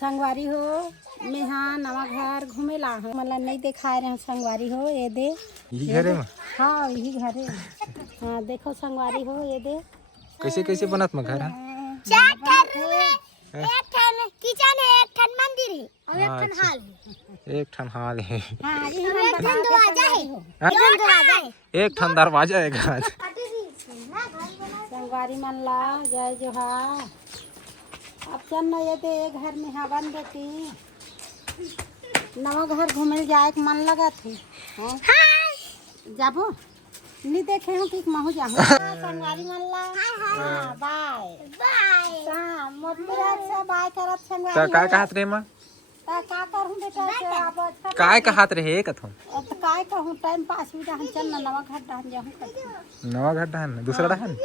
संगवारी हो मैं हाँ नवा घर घूमे ला हूँ मतलब नहीं दिखाए रहे संगवारी हो ये दे यही घरे में। हाँ यही घरे हाँ देखो संगवारी हो ये दे कैसे कैसे बनत में घर है? एक ठन किचन है, एक ठन मंदिर है और एक ठन हाल है। एक ठन हाल है, हाँ यही एक ठन दरवाजा है, एक ठन दरवाजा है घर। संगवारी मन ला जय जोहार। अब चल न ये दे घर में हवन बेटी नवा घर घूमे जाए के मन लगा थी जाबो नहीं देखे हूँ कि महू जाऊँ संगवारी मन ला बाय बाय मोटरा से बाय करत संगवारी तो काय कहत रे मां? ता का करूँ बेटा अब अच्छा काय कहत रे कथम? अब तो काय कहूँ टाइम पास भी रहन चल न नवा घर रहन जाऊँ नवा घर डहन दूसरा डहन।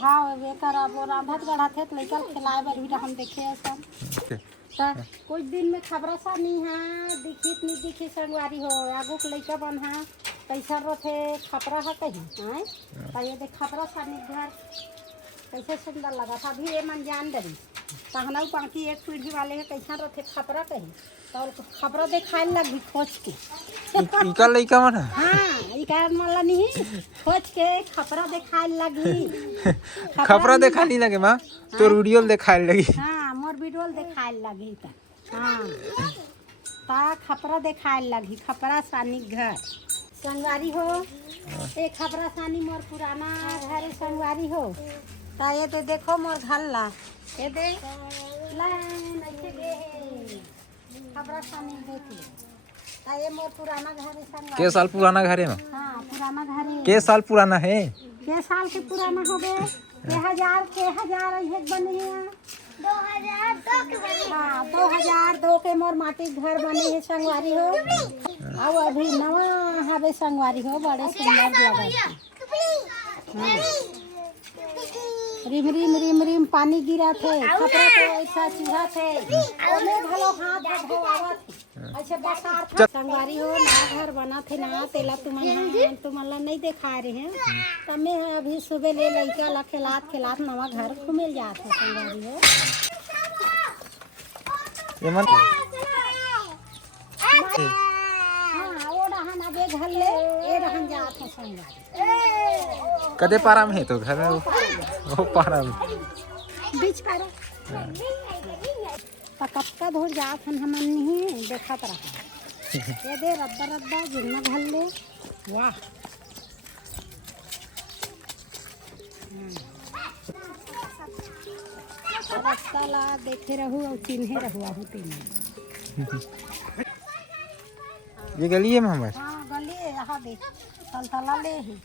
हाँ वे कर वो रांधत गढ़त है तो लेकर खिलाए बर भी रहन देखे सब ओके। ता कुछ दिन में खबर सा नहीं है दिखित नहीं दिखी संगवारी हो आगू के लइका बन है कैसा रोथे खपरा है कहीं हैं तो ये देख खपरा सा नहीं घर कैसे सुंदर लगा था अभी ये मन जान डरी कहना बाकी एक पीढ़ी वाले है कैसा रोथे खपरा कहीं तो खपरा दिखाए लगी खोज के इका लइका मन है? हाँ इका मला नहीं खोज के खपरा दिखाए लगी खपरा देखा नहीं लगे मां तो वीडियो दिखाए लगी। हाँ मोर वीडियो दिखाए लगी ता हाँ ता खपरा दिखाए लगी खपरा सानी घर संगवारी हो ये खपरा सानी मोर पुराना घर संगवारी हो ता ये दे देखो मोर घर ला ये दे लाइन ऐसे गे खपरा सानी देख ले ता ये मोर पुराना घर है संगवारी के साल पुराना घर है मां? हाँ पुराना घर है के साल पुराना है? के साल के पुराना हो गए के हजार ऐसे बने हैं 2002 के बने। हाँ 2002 के मोर माटी घर बने है संगवारी हो और अभी नवा हवे संगवारी हो बड़े सुंदर लगा रिम रिम रिम रिम पानी गिरा थे खपरा के ऐसा चूहा थे ओमे भलो हाथ धोआवा थे अच्छा बसार था संगवारी हो नया घर बना थे ना तेला तुमला नहीं दिखा रहे हैं तब मैं अभी सुबह ले लड़का ला खिलात नवा घर घूमे जाते संगवारी हो ये मन हाँ वो रहन अबे घर ले ये रहन जात है संगवारी कदे पारा में है तो घर वो पारा में बीच पारो पकपका धोर जात हन हमन नहीं देखत रहा ये दे रद्दा रद्दा जिन्ना घर ले वाह रास्ता ला देखे रहू और चिन्हे रहू आहू तीन ये गली है में हमारे? हाँ गली यहाँ देख तलतला ले ही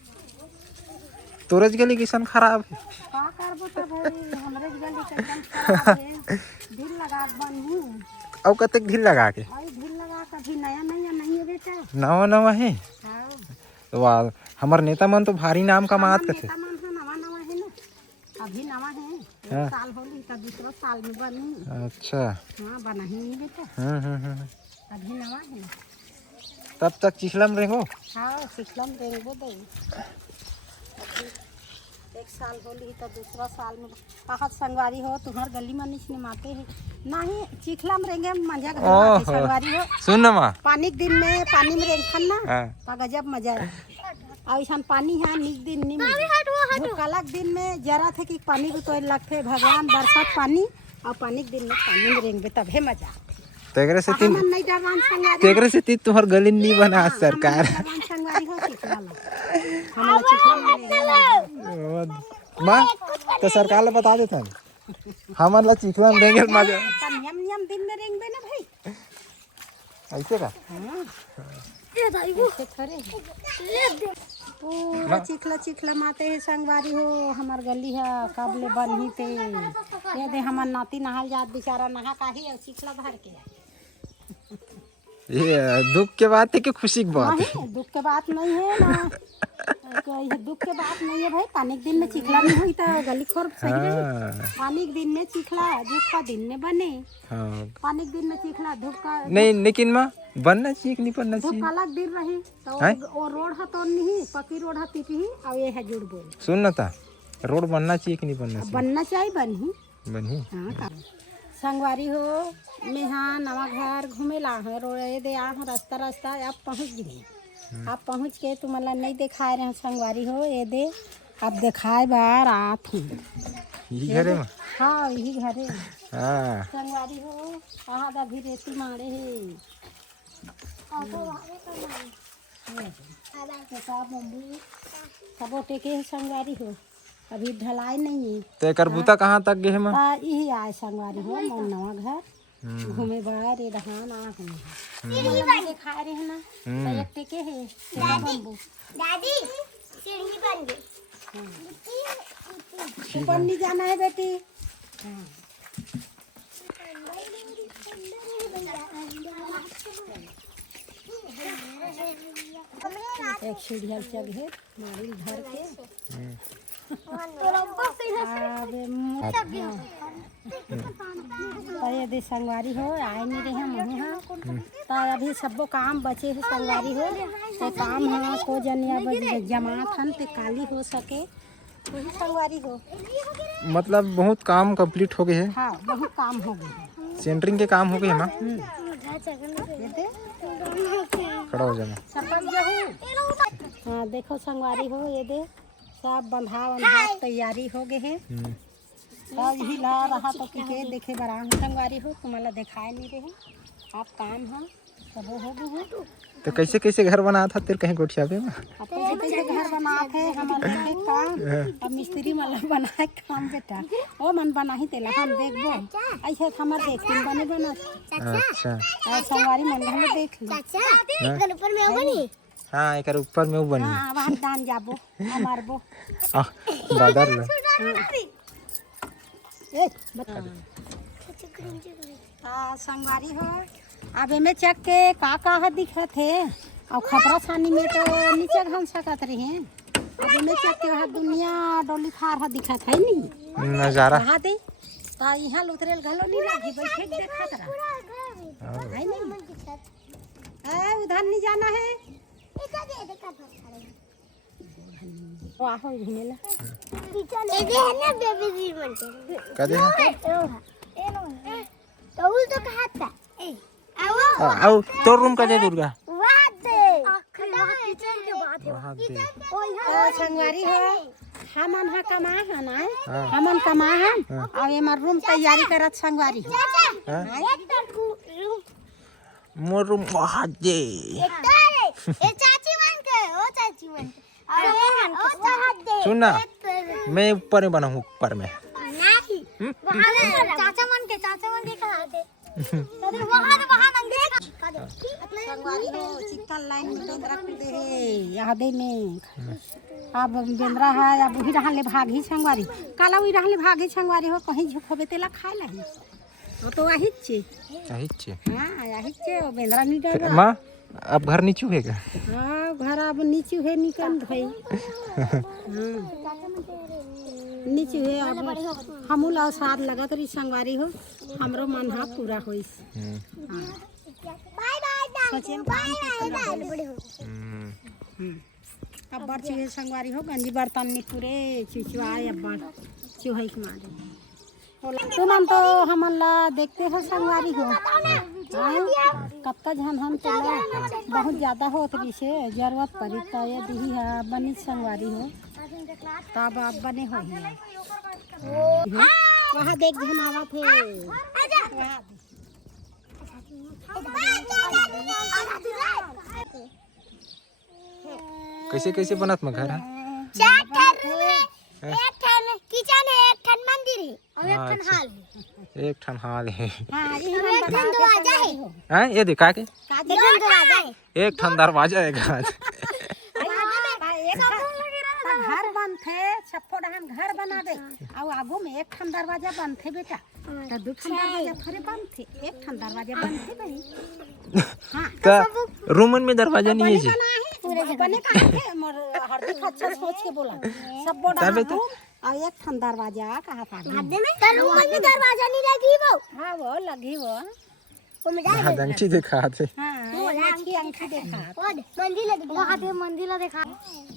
तोरज गली किसान खराब है का करबो त भाई हमरे गली के एकदम खराब है ढील लगा बनहू अब कतक ढील लगा के और ढील लगा कभी नया नहीं है बेटा नवा नवा है हाँ तो वाह हमार नेता मन तो भारी नाम कमात करते। नेता मन नवा नवा है ना अभी नवा है हाँ। एक साल होली त दूसरा साल में बनी अच्छा हाँ बना ही नहीं बेटा अभी नवा है तब तक चिखलम रहेगो। हाँ सिखलम देंगे दे एक साल होली तो दूसरा साल में कहा संगवारी हो तुम्हार गली में नहीं माते है नहीं चिखला में रहेंगे मजा घर संगवारी हो सुन ना माँ पानी के दिन में पानी में रेंगन ना हाँ। तो गजब मजा है और ऐसा पानी है निक दिन नहीं धूपकाला के दिन में जरा थे कि पानी भी तो लगते भगवान बरसात पानी और पानी के दिन में पानी में रेंगे तब है मजा तेरे से तीन नहीं डरवान संगवारी तेरे से तीन तुम्हार गली नहीं बना सरकार डरवान संगवारी हो चिखला हमारा चिखला में माँ तो सरकार ले बता देता हमार ला चिखला में रहेंगे मजा नियम नियम दिन में रेंगे ना भाई ऐसे का ऐसे थोड़े पूरा चिखला माते है संगवारी हो हमार गली है कब ले बन ही थे ये दे हमार नाती नहाल जात बेचारा नहा काहे और चिखला भर के ये दुख के बात है कि खुशी की बात है? नहीं दुख के बात नहीं है ना ये दुख के बात नहीं है भाई पानी के दिन में चिखला नहीं हुई तो गली खोर सही रही पानी के दिन में चिखला धूप का दिन में बने हाँ। पानी के दिन में चिखला धूप का नहीं लेकिन माँ बनना चाहिए कि नहीं बनना धूप चाहिए? काला दिन रहे तो वो रोड है तो नहीं पक्की रोड है पीपी और ये है जुड़ बोल सुन ना था रोड बनना चाहिए कि नहीं बनना चाहिए? बनना चाहिए बनी बनी हाँ संगवारी हो मैं हाँ नवा घर घूमे ला है रोए दे आ रास्ता रास्ता अब पहुँच गए। आप पहुँच के तुम मला नहीं दिखाए रहे संगवारी हो ये दे अब दिखाए बार आत हूँ यही घरे में। हाँ यही घरे हाँ संगवारी हो कहाँ अभी रेती मारे है सबो टेके है संगवारी हो अभी ढलाई नहीं है। तो करबूता कहाँ तक गए हम? यही आए संगवारी हो मोर नवा घर घूमे बाहर ये रहा ना घूमे खा रहे हैं ना तो एक टेके है बम्बू दादी सीढ़ी बन गई। ऊपर नहीं जाना है बेटी। एक सीढ़िया चल है मारी धर के यदि संगवारी हो आए नहीं रहे हम तो अभी सबो काम बचे है संगवारी हो तो काम है को जनिया जमात हन ते काली हो सके वही संगवारी हो। मतलब बहुत काम कंप्लीट हो गए है। हाँ बहुत काम हो गए सेंटरिंग के काम हो गए हम। खड़ा हो जाना। हाँ देखो संगवारी हो ये दे सब बंधा बंधा तैयारी हो गए हैं। अब यही ला रहा तो के देखे बरा संगवारी हो तुम्हारा दिखाए नहीं रहे आप काम है सब हो गए हैं। तो कैसे कैसे घर बना था तेरे कहीं गोठिया पे में? कैसे घर बना थे हमारे काम अब मिस्त्री वाला बनाए काम बेटा ओ मन बना ही तेला हम देखबो ऐसे हमार देखते बने बना। अच्छा और संगवारी मन हम देख ली चाचा ऊपर में बनी। हाँ एक ऊपर में वो बनी। हाँ वहाँ दान जाबो मारबो बादर ला। ए बता संगवारी हो अब एमे चक के का दिखत है और खबरा सानी में तो नीचे घन सकत रहे हैं। अब एमे चक के वहाँ दुनिया डोली खार हा दिखत है नहीं नजारा कहा दे तो यहाँ उतरेल घलो नहीं लागी बैठे के देखत रहा है नहीं ए उधर नहीं जाना है आहो घूमेला ए दे है ना बेबी जी मनते कदे तो वो तो कहा था ए आओ तोर रूम का दे दुर्गा वहां दे किचन के बाद वहां दे। संगवारी हो हमन हा कमा है ना हमन कमा है अब हमार रूम तैयारी करत संगवारी हो मोर रूम वहां दे। ए चाची मन के ओ चाची मन के सुनना मैं ऊपर में बना हूँ ऊपर में नहीं वहां चाचा मन के कहा दे वहां मंगे संगवारी हो चिकन लाइन में बेंद्रा कूदे है यहाँ दे में अब बेंद्रा है अब वही रहले भागी संगवारी काला वही रहले भागी संगवारी हो कहीं झुकोबे तेला खाए लही वो तो आहिच छे हाँ आहिच छे बेंद्रा नहीं डर माँ अब घर नीचू है क्या? हाँ घर अब नीचू है निकल भाई नीचू है अब हमूला साथ लगत रही संगवारी हो हमरो मन हा पूरा होइस। बाय बाय अब बड़ चूहे संगवारी हो गंजी बर्तन में पूरे चुचुआए अब बड़ चूहे के मारे तुम तो हमन ला देखते हो संगवारी हो कत्ता झन हम तो बहुत ज्यादा होत से जरूरत पड़ी तो ये दी है बनी संगवारी हो तब आप बने हो वहाँ देख झन आवा थे कैसे कैसे बनत में घर है? एक ठन किचन है एक ठन मंदिर है और एक ठन हाल है। एक ठन हाल है एक ठन दरवाजा है। हाँ ये दिखा के दरवाजा है एक ठन दरवाजा है घर घर बनथे छप्पो डहन घर बना दे और आगू में एक ठन दरवाजा बनथे बेटा तो दो ठन दरवाजा थोड़े बनथे एक ठन दरवाजा बनथे भाई। हाँ तो रूम में दरवाजा नहीं है जी बने का है मोर हरदी अच्छा सोच के बोला सब बड़ा रूम और एक ठन दरवाजा कहा था हद में तो रूम में दरवाजा नहीं लगी वो। हाँ वो लगी वो हाँ दंची दिखा थे हाँ की अंगूठी देखा मंदिर वहाँ पे मंदिर देखा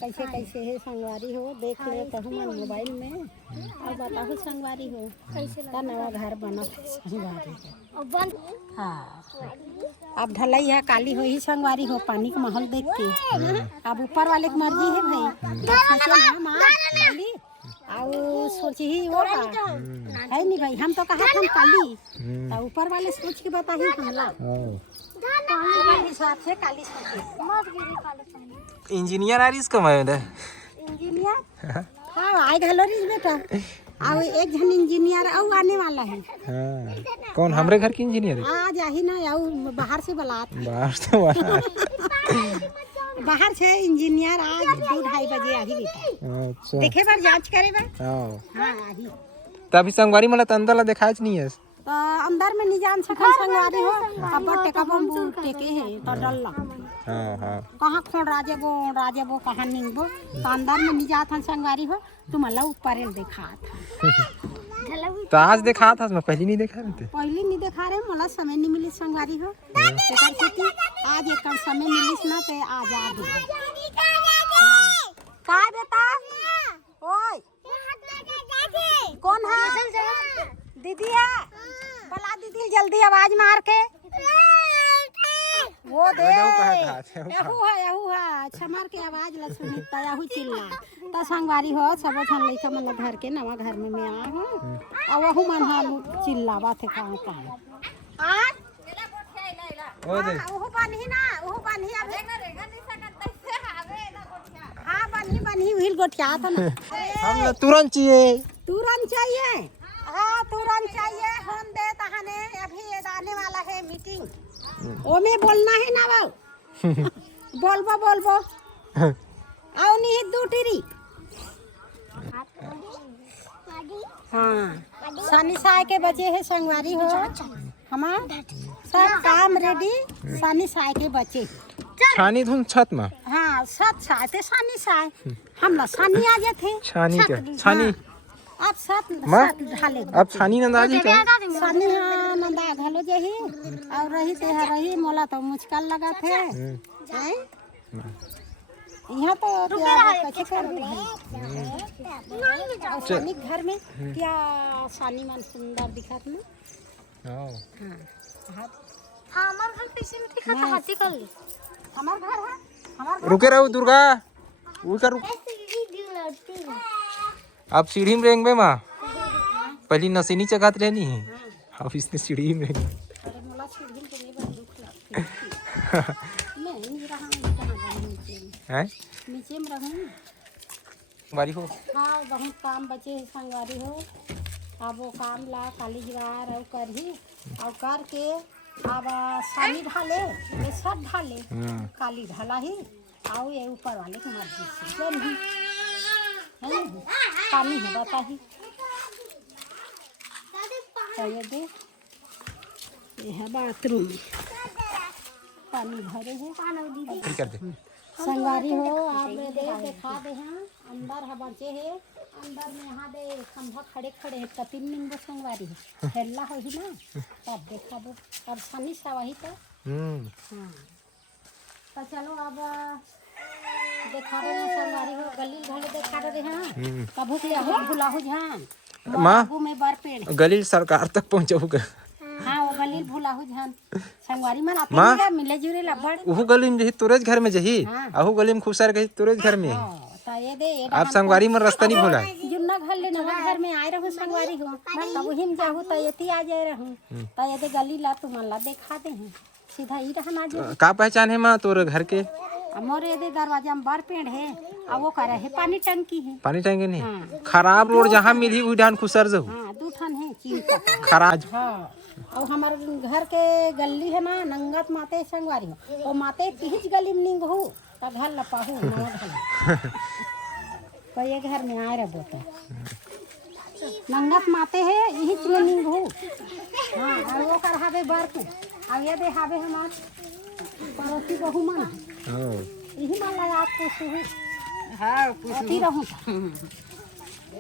कैसे कैसे है संगवारी हो देख ले कहूँ मन मोबाइल में और बताओ संगवारी हो कैसे का नवा घर बना संगवारी और बंद हाँ अब ढलाई है काली हो ही संगवारी हो पानी का माहौल देख के अब ऊपर वाले की मर्जी है भाई सोचे हम आज काली और सोची ही वो का है नहीं भाई हम तो कहा हम काली तो ऊपर वाले सोच के बताही हमला काली साथ है काली सोचे मत गिरी काले इंजीनियर आ रही इसका मैं इंजीनियर हाँ आए घलो रही बेटा और एक जन इंजीनियर और आने वाला है हाँ कौन हमारे घर की इंजीनियर है आज आही ना और बाहर से बलात बाहर से वाला बाहर से इंजीनियर आज 2-2:30 बजे आही बेटा अच्छा देखे बार जांच करे बार हाँ हाँ आही तभी संगवारी मला तो अंदर ला दिखाई नहीं है तो अंदर में नहीं जान सकल संगवारी हो अब टेका बम्बू टेके है तो डल हाँ हाँ कहाँ खोड़ राजे वो कहाँ निंगबो तो अंदर में नहीं जात हन संगवारी हो तुम अल्लाह ऊपर देखा था तो आज देखा था मैं पहले नहीं देखा थे पहले नहीं देखा रहे मला समय नहीं मिली संगवारी हो तेकर खेती आज एक समय मिलिस ना ते आज आ गई का बेटा ओए कौन है दीदी है बला दीदी जल्दी आवाज मार के वो दे यहू है अच्छा मार के आवाज ला सुनी त यहू चिल्ला त संगवारी हो सब ठन लइका मन घर के नवा घर में मैं आ हूं और वहू मन हम चिल्लावा थे कहां आ ओ दे ओहू बानी ना ओहू बानी अब हां बानी व्हील गोठिया था ना हम तुरंत चाहिए हाँ तुरंत चाहिए हम दे तहने अभी आने वाला है मीटिंग ओ में बोलना है ना वो बोलबो आओ नहीं दू टिरी हाँ शनि साय के बचे है संगवारी हो हमार सब काम रेडी शनि साय के बचे छानी धुन छत में हाँ सत साय ते शनि साय हम ना शनि आ जाते छानी के छानी अब सत ढाले अब छानी नंदाजी का शनि हाँ नंदा घलो जही और रही ते रही मोला तो मुश्किल लगा थे हैं यहाँ तो कैसे कर शनि घर में क्या शनि मन सुंदर दिखत ना हाँ हमार घर कैसे में दिखा था हाथी कल हमार घर है हमार रुके रहो दुर्गा उनका रुक अब सीढ़ी में रहेंगे माँ पहली नसीनी चगात रहनी है अब इसने सीढ़ी में अरे मोला सीढ़ी के लिए बड़ा दुख लगता मैं नहीं रहा हूँ कहाँ नीचे हैं नीचे में रहूँ बारी हो हाँ बहुत काम बचे है संगवारी हो अब वो काम ला काली जवार और करही और करके अब सानी ढाले ये सब ढाले काली ढाला ही आओ ये ऊपर वाले की मर्जी से जब ही पानी है बताही तो ये दे ये है बाथरूम पानी भरे है ठीक कर दे संगवारी हो आप दे दिखा दे हैं अंदर है बचे है अंदर में यहाँ दे खंभा खड़े है तपिन निंबो संगवारी है हेल्ला हो ही ना तब देखा दो अब शनि सवाही तो हाँ तो चलो अब देखा रहे हैं संगवारी हो गली घाले देखा रहे हैं कभू के हो भुलाहू झान माँ में बर पेड़ गली सरकार तक पहुँचाऊगा हाँ वो गली भुलाहू झान संगवारी मन आते मिले जुले लबड़ वह गली में जही तुरज घर में जही आहू गली में खूब सारे कही तुरज घर में तो ये दे आप संगवारी में रास्ता नहीं भूला जुन्ना घर ले नवा घर में आए रहूं संगवारी हो तब वही में जाहू तो येती आ जाए रहूं तो ये दे गली ला तुम ला देखा दे हैं सीधा ही रहना जो का पहचान है माँ तोर घर के मोर ये दे दरवाजा में बार पेड़ है अब वो करे है पानी टंकी है पानी टंकी नहीं खराब रोड जहाँ मिली वही डान खुसर जाऊ हाँ 2 ठन है चिंता खराज हाँ और हमारे घर के गली है ना नंगत माते संगवारी हो वो माते पीछ गली में निंग हो तो घर लपाहू नवा घर तो ये घर में आए रहो तो नंगत माते है यही ट्रेनिंग हो हाँ और वो कर हावे बर्फ अब ये दे हावे हमार पड़ोसी बहु मन यही मन लगा आपको सुहू हाँ पूछती रहूँ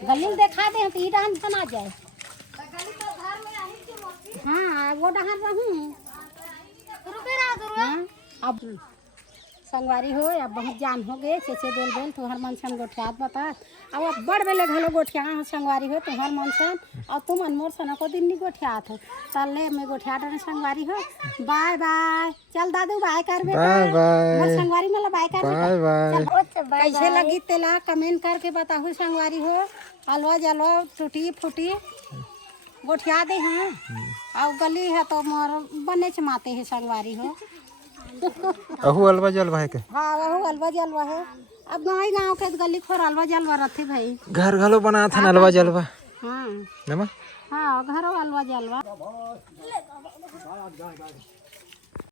गली देखा दे तो ये डांस बना जाए हाँ वो डहार रहूँ रुके रहा दुर्गा अब संगवारी हो अब बहुत जान हो गए चेचे बेल बेल तुहर मन सन गोठियात बता अब बड़ बेले घलो गोठिया हो संगवारी हो तुहर मन सन और तुम अनमोर सन को दिन नहीं गोठियात हो चल मैं गोठिया डरे संगवारी हो बाय बाय चल दादू बाय कर बेटा बाय बाय मोर संगवारी मतलब बाय कर बाय बाय बाय कैसे लगी तेला कमेंट करके बताओ संगवारी हो हलवा जलवा टूटी फूटी गोठिया दे हाँ और गली है तो मोर बने चमाते है संगवारी हो अहू अलवा जलवा है के हाँ वह अलवा जलवा है अब गाँव के गली खोर अलवा जलवा रहते भाई घर घलो बना था अलवा जलवा हाँ नमा हाँ घरों अलवा जलवा